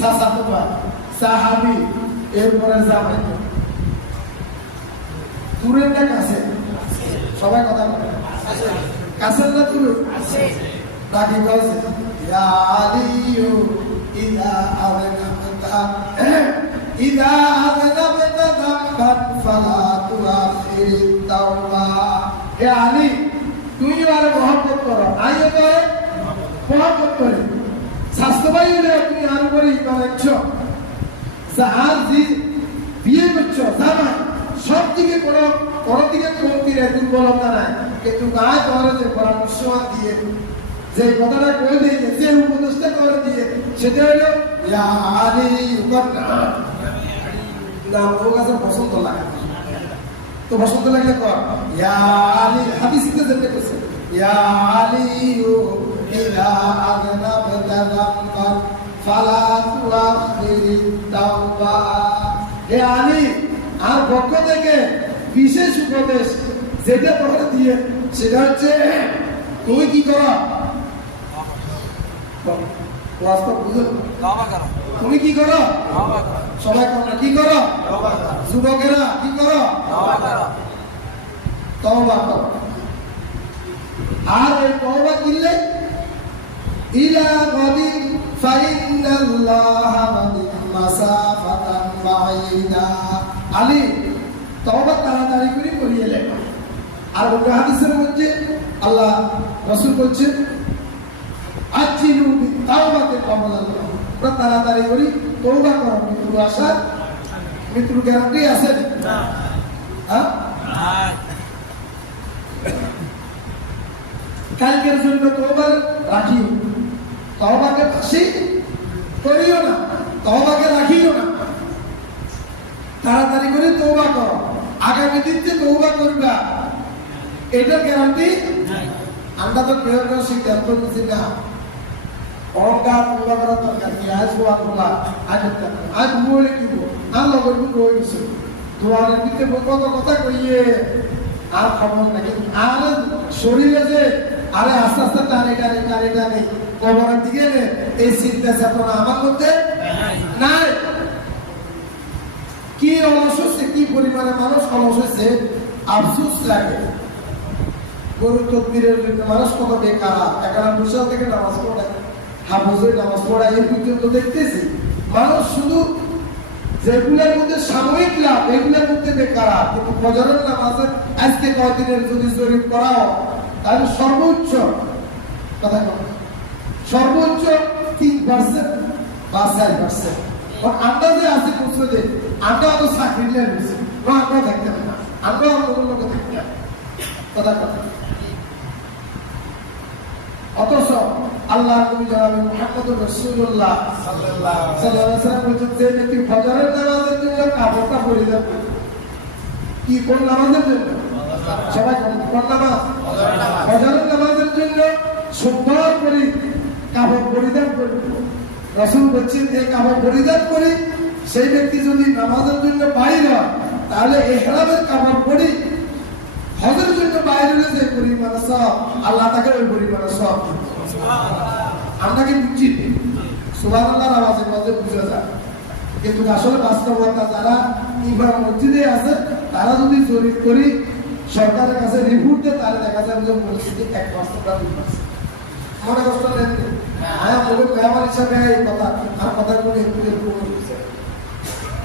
চাচাতো ভাই, সাহাবী, এরপরে জামাই। দূরের না কাছে? সবাই কথা বলে কাছের না দূরে? বাকি বলছে ইয়া আলিয়ু ইদা আযনাবতা ইদা আযনাবতা যামবান ফালা তুআখিরিত তাওবা। হে আলী, তুই আর মহব্বত করো, আইও তো মহব্বত করে। স্বাস্থ্য ভাই হলে তুমি আর করে ইমান আনছো, আর যে বিয়ে করছো জামাই, সব দিকে কোনো দিকে কমতির দুর্বলতা নাই, কিন্তু গায়ে তোমার যে পরামর্শ দিয়ে যে কথাটা কয়ে দিয়েছে, যে উপদেশটা করে দিয়ে, সেটা হলো ইয়া আলী নাম ওর কাছে পছন্দ লাগে। তো পছন্দ লাগলে কর ইয়া আলী, হাদিসে যেটা কইছে ইয়া আলী ইদা আযনাবতা যামবান ফালা তুআখিরিত তাওবা। হে আলী, আর পক্ষ থেকে বিশেষ উপদেশ যেটা তোকে দিয়ে, সেটা হচ্ছে তুই কি করো, তুমি কি করো, সবাই কি করো, যুবকেরা কি করো, তওবা করো। আর এই তওবা কিনলে ইলা গাদি ফাইনাল্লাহা গাদিম মাসাফাতান বাঈদা। আলী, তওবা তাড়াতাড়ি করে করিয়ে লেখা। আর অন্য হাদিসের মধ্যে আল্লাহ রাসূল বলছেন আজ্জিলু বিতাওবাতি ক্বাবলাল মাউত, তাড়াতাড়ি করে তওবা করো, মৃত্যু আসার মৃত্যুর গ্যারান্টি আছে না? হ্যাঁ, কালকের জন্য তওবা রাখিও, তওবাকে ফাঁসি করিও না, তওবাকে রাখিও না, তাড়াতাড়ি করে তওবা করো। আগামী দিনে তওবা করবা, এটা গ্যারান্টি নাই। আমরা তো কেউ কেউ সিদ্ধান্ত নিচ্ছি না অহংকার তওবা করার দরকার কি, আজ দোয়া করবা, আজ বলে দিব আর লগর রয়ে গেছে দোয়ারের ভিতরে কত কথা কইয়ে আর খবর না, কিন্তু আর শরীরে যে আরে আস্তে আস্তে টানে টানে টানে টানে কবরের দিকে এই চিন্তা চেতনা আমার মধ্যে নাই। কি অলস হচ্ছে, কি পরিমাণে মানুষ অলস হচ্ছে, আফসোস লাগে। গরু তকবীরের জন্য মানুষ কত বেকার, একানা বসে থেকে নামাজ পড়ায়, হাফেজে নামাজ পড়ায়, এই পর্যন্ত দেখতেছি মানুষ শুধু যেগুলোর মধ্যে সাময়িক লাভ, এগুলোর মধ্যে বেকার। কিন্তু ফজরের নামাজে আজকে কয়দিনের যদি জরিপ করা হয়, তাহলে সর্বোচ্চ কথা সর্বোচ্চ 3% বা 4%। আমরা যে আছি বুঝছো যে আমরা তো চাকরি নিয়ে রয়েছি, আমরা থাকতে না, আমরা অন্য লোক থাকতে কথা কথা। অথচ আল্লাহ নবী জনাব মুহাম্মদুর রাসূলুল্লাহ সাল্লাল্লাহু আলাইহি ওয়াসাল্লাম বলেছেন যে ব্যক্তি ফজরের নামাজের জন্য কাপড়টা পরিধান করে, কি কোন নামাজের জন্য, সবাই কোন নামাজ, ফজরের নামাজের জন্য সুন্দর করে কাপড় পরিধান করে, রাসূল বলেছেন এই কাপড় পরিধান করে সেই ব্যক্তি যদি নামাজের জন্য বাইর হয়, তাহলে ইহরামের কাপড় পরে হজের জন্য বাইরে হলে যে পরিমাণ সওয়াব, আল্লাহ তাকে ওই পরিমাণ সওয়াব দিবেন। আমরা কি বুঝছি? সুবহানাল্লাহর আওয়াজে বলতে বুঝা যায়, কিন্তু আসলে বাস্তবতা যারা ইমাম মসজিদে আছে, তারা যদি জরিপ করি সরকারের কাছে রিপোর্ট দেয়, তাহলে দেখা যাবে যে পরিস্থিতি 1% বা 2%। মনে কষ্ট নেন, আমার হিসাবে এই কথা আর কথা করে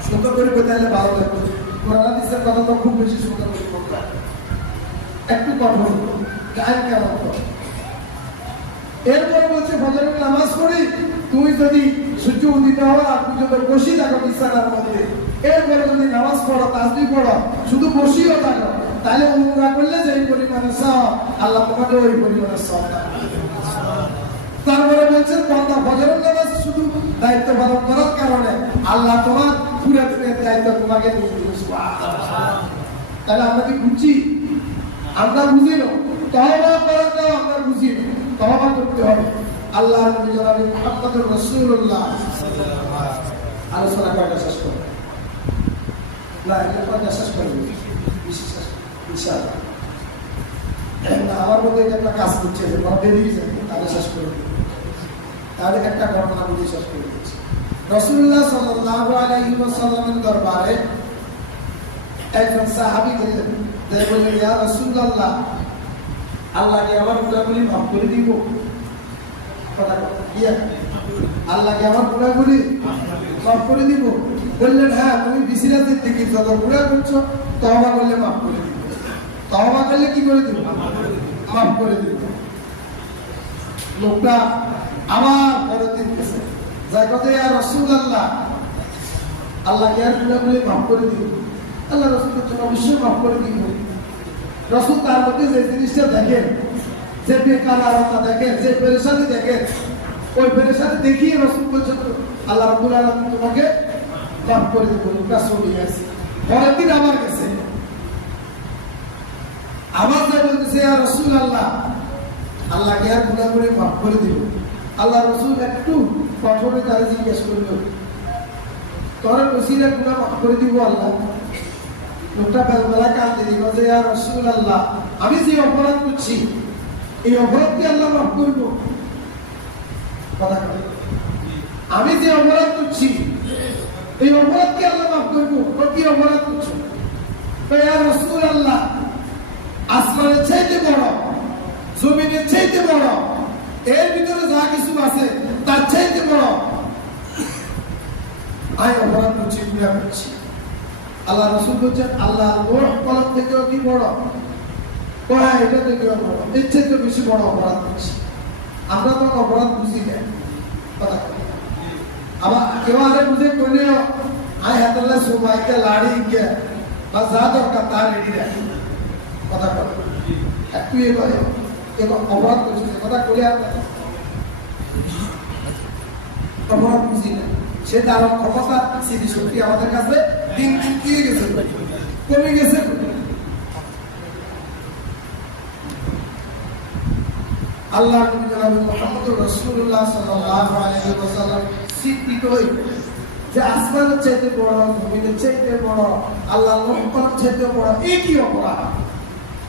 সুন্দর করে বোঝাইলে ভালো লাগবে। কোরআন হাদিসের কথা তো খুব বেশি সুন্দর করে বলতে একটু কঠোর গায়ে কেমন করে। এরপরে বলছে ফজরের নামাজ পড়ি, তুমি যদি সূর্য উদিত হওয়ার আগ পর্যন্ত বসি থাকো বিছানার মধ্যে, এরপরে যদি নামাজ পড়ো, তাসবিহ পড়ো, শুধু বসিও থাকো, তাহলে উমরা করলে যে পরিমাণে সওয়াব, আল্লাহ তোমাকে ওই পরিমাণে সওয়াব দেন। তারপরে বলছেন বান্দা ফজরের নামাজ শুধু দায়িত্ব পালন করার কারণে আল্লাহ তোমার পুরো দায়িত্ব তোমাকে দিয়ে দিল। তাহলে আমরা কি বুঝছি? আমরা বুঝি না, তওবা করাটা আমরা বুঝি না, তওবা করতে হবে। আল্লাহর নবী জনাব মুহাম্মদুর রাসূলুল্লাহ সাল্লাল্লাহু আলাইহি ওয়াসাল্লাম আলোচনা করাটা শেষ করব না, এটা করাটা শেষ করব ইনশাআল্লাহ। আমার মধ্যে একটা কাজ করছে যে বড় বেরিয়ে যাবে, তাহলে শেষ করে দেবে, তাহলে একটা ঘটনা বুঝে শেষ করে দিচ্ছে। রাসূলুল্লাহ সাল্লাল্লাহু আলাইহি ওয়াসাল্লামের দরবারে একজন সাহাবী গেলেন, যে বললেন, ইয়া রাসূলুল্লাহ, আল্লাহ কি আমার গুনাহগুলি মাফ করে দিব? কথা ইয়া আল্লাহ কি আমার গুনাহগুলি মাফ করে দিব? বললেন, হ্যাঁ, তুমি বিসিরাতের দিকে যত গুনাহ করছো তওবা করলে মাফ করে দিব। তওবা করলে কি করে দিব? মাফ করে দিব। লোকটা আবার পরের দিন গেছে, যাই কথা, ইয়া রাসূলুল্লাহ, আল্লাহ কি আর গুনাহগুলি মাফ করে দিব? আল্লাহ রাসূল বলেন, অবশ্যই মাফ করে দিব। রাসূল তার মধ্যে যে জিনিসটা দেখেন, যে বেকারতা দেখেন, যে পেরেশানি দেখেন, ওই পেরেশানি দেখিয়ে রাসূল বলছেন, আল্লাহ রাব্বুল আলামিন তোমাকে মাফ করে দিব। লোকটা চলে গেছে। পরের দিন আবার গেছে, আবার যা বলতেছে, ইয়া রাসূলুল্লাহ, আল্লাহ কি আর গুনাহগুলি মাফ করে দিব? আল্লাহ রাসূল একটু কঠোরে তারে জিজ্ঞেস করল, তোর ওসিলা গুনাহ মাফ করে দিব আল্লাহ? লোকটা বেলা কাঁদতে দিল যে, ইয়া রাসূলুল্লাহ, আমি যে অপরাধ করছি এই অপরাধ কি আল্লাহ মাফ করব? কথা বলে, আমি যে অপরাধ করছি এই অপরাধ কি আল্লাহ মাফ করব? কি অপরাধ করছো? ইয়া রাসূলুল্লাহ, আসমানের চাইতে বড়, জমিনের চাইতে বড়, এর ভিতরে যা কিছু আছে তার চাইতে বড় আমি অপরাধ করছি, গুনাহ করছি। আল্লাহ রাসূল বলেন, আল্লাহ লোহ কলম থেকেও কি বড়? হ্যাঁ, এটা থেকেও বড়, এর চাইতে বেশি বড় অপরাধ করছি। আমরা তো অপরাধ বুঝি না। কথা আবার কেউ আরে বুঝে করলেও আয় হাতাল্লাহ সবাইকে লাড়ি গিয়ে বা যা দরকার তা রেডি রাখি। কথা বলে একটু অপরাধ করছি, কথা করে আর অপরাধ বুঝি না। সে তার ক্ষমতা, স্মৃতিশক্তি আমাদের কাছে দিন দিন কি গেছে, কমে গেছে। আল্লাহ নবী জনাব মুহাম্মদুর রাসূলুল্লাহ সাল্লাল্লাহু আলাইহি ওয়াসাল্লাম স্বীকৃত যে আসমানের চাইতে বড়, জমিনের চাইতে বড়, আল্লাহ লোহর চাইতে বড়, এই কি অপরাধ?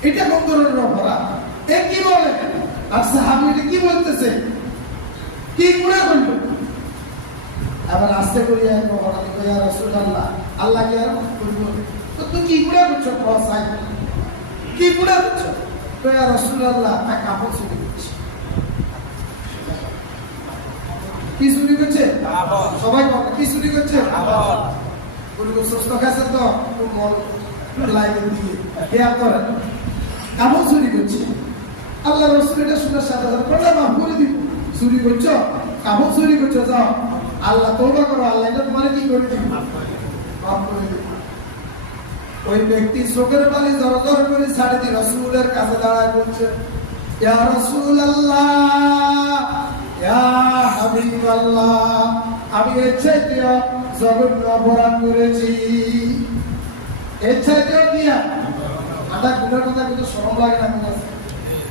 এটা কোন ধরনের অপরাধ? এ কি বলে? আর সাহাবীরা কি বলতেছে? কি গুনাহ করলো? আবার আস্তে করিয়া অপরাধ করে, ইয়া রাসূলুল্লাহ, আল্লাহ কি আর মাফ করব? তো তুমি কি গুনাহ করছো? পয়সা কি গুনাহ করছো? তো ইয়া রাসূলুল্লাহ, আমি কাপড় চুরি করছি। কি চুরি করছে? সবাই বলে কি চুরি করছে? গরু সুস্থ খাচ্ছে তো মন লাগে দিয়ে খেয়াল করে কাপড় চুরি করছে। আল্লাহ রাসূল এটা শোনার সাথে সাথে মাফ করে দিব। চুরি করছো, কাপড় চুরি করছো, যাও আল্লাহ তওবা করো, আল্লাহ এটা তোমার কি করে দিব? মাফ করে দিব। ওই ব্যক্তি চোখের পানি জড়জড় করে ছাড়ে দিয়ে রাসূলের কাছে দাঁড়ায় বলছে, ইয়া রাসূলুল্লাহ, ইয়া হাবিবাল্লাহ, আমি এর চাইতেও জঘন্য অপরাধ করেছি। এর চাইতেও কি আদা গুণের কথা কিন্তু শরম লাগে না?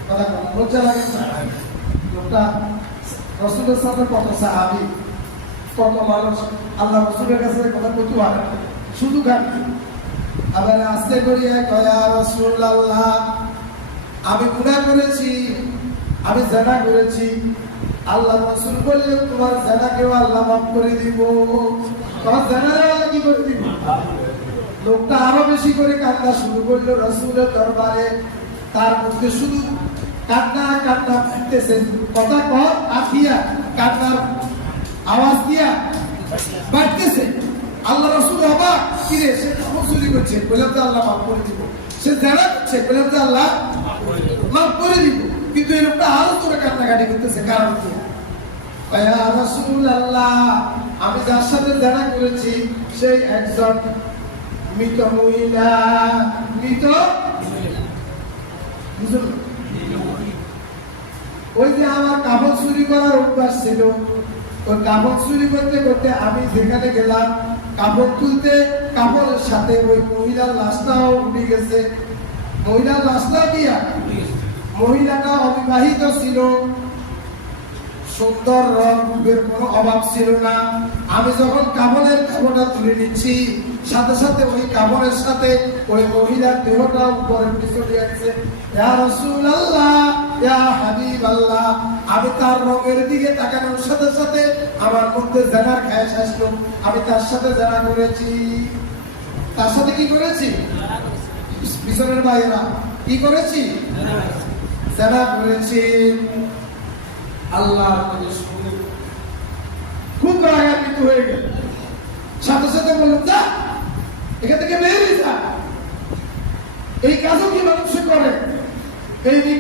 কথা লজ্জা লাগে না? লোকটা রাসূলের সাথে কত সাহাবী, কত মানুষ আল্লাহ রাসূলের কাছে কথা কইতে পারে শুধু গালি। আবার আস্তে করিয়া কয়, ইয়া রাসূলুল্লাহ, আমি গুনাহ করেছি, আমি জিনা করেছি। আল্লাহ রাসূল বললেন, তোমার জিনাকেও আল্লাহ মাফ করে দিব। তোমার জিনারে আল্লাহ কি করে দিব? লোকটা আরো বেশি করে কান্না শুরু করলো রাসূলের দরবারে। তার মধ্যে শুধু কান্না কান্না ফুটতেছে, কথা কর আখিয়া কান্নার আওয়াজ দিয়া বাড়তেছে। আল্লাহ রাসূল অবাক, কি রে, সে কাপড় চুরি করছে, বললাম তো আল্লাহ মাফ করে দিব। সে জিনা করছে, বললাম তো আল্লাহ মাফ করে দিব। কিন্তু এই লোকটা আরো তোরা কান্নাকাটি করতেছে, কারণ কি? ইয়া রাসূলুল্লাহ, আমি যার সাথে জিনা করেছি সেই একজন মৃত মহিলা। মৃত ওই যে আমার কাপড় চুরি করার অভ্যাস ছিল, ওই কাপড় চুরি করতে করতে আমি যেখানে গেলাম কাপড় তুলতে, কাপড়ের সাথে ওই মহিলার লাশটাও উঠে গেছে। মহিলার লাশটাও দিয়া, মহিলাটা অবিবাহিত ছিল, সুন্দর রং রূপের কোনো অভাব ছিল না। আমি যখন কাপড়ের কাপড়টা তুলে নিচ্ছি, সাথে সাথে ওই কাপড়ের সাথে ওই মহিলার দেহটা উপরে উঠে চলে যাচ্ছে। ইয়া রাসূলুল্লাহ, ইয়া হাবিবাল্লাহ, আমি তার রঙের দিকে তাকানোর সাথে সাথে আমার মধ্যে জিনার খায়েশ আসলো। আমি তার সাথে জিনা করেছি। তার সাথে কি করেছি? পিছনের ভাইয়েরা, কি করেছি? জিনা করেছি। আল্লাহর নবী শুনে খুব রাগান্বিত হয়ে গেল। সাথে সাথে বললেন, যা এখান থেকে বেরিয়ে যা। এই কাজও কি মানুষ করে? এই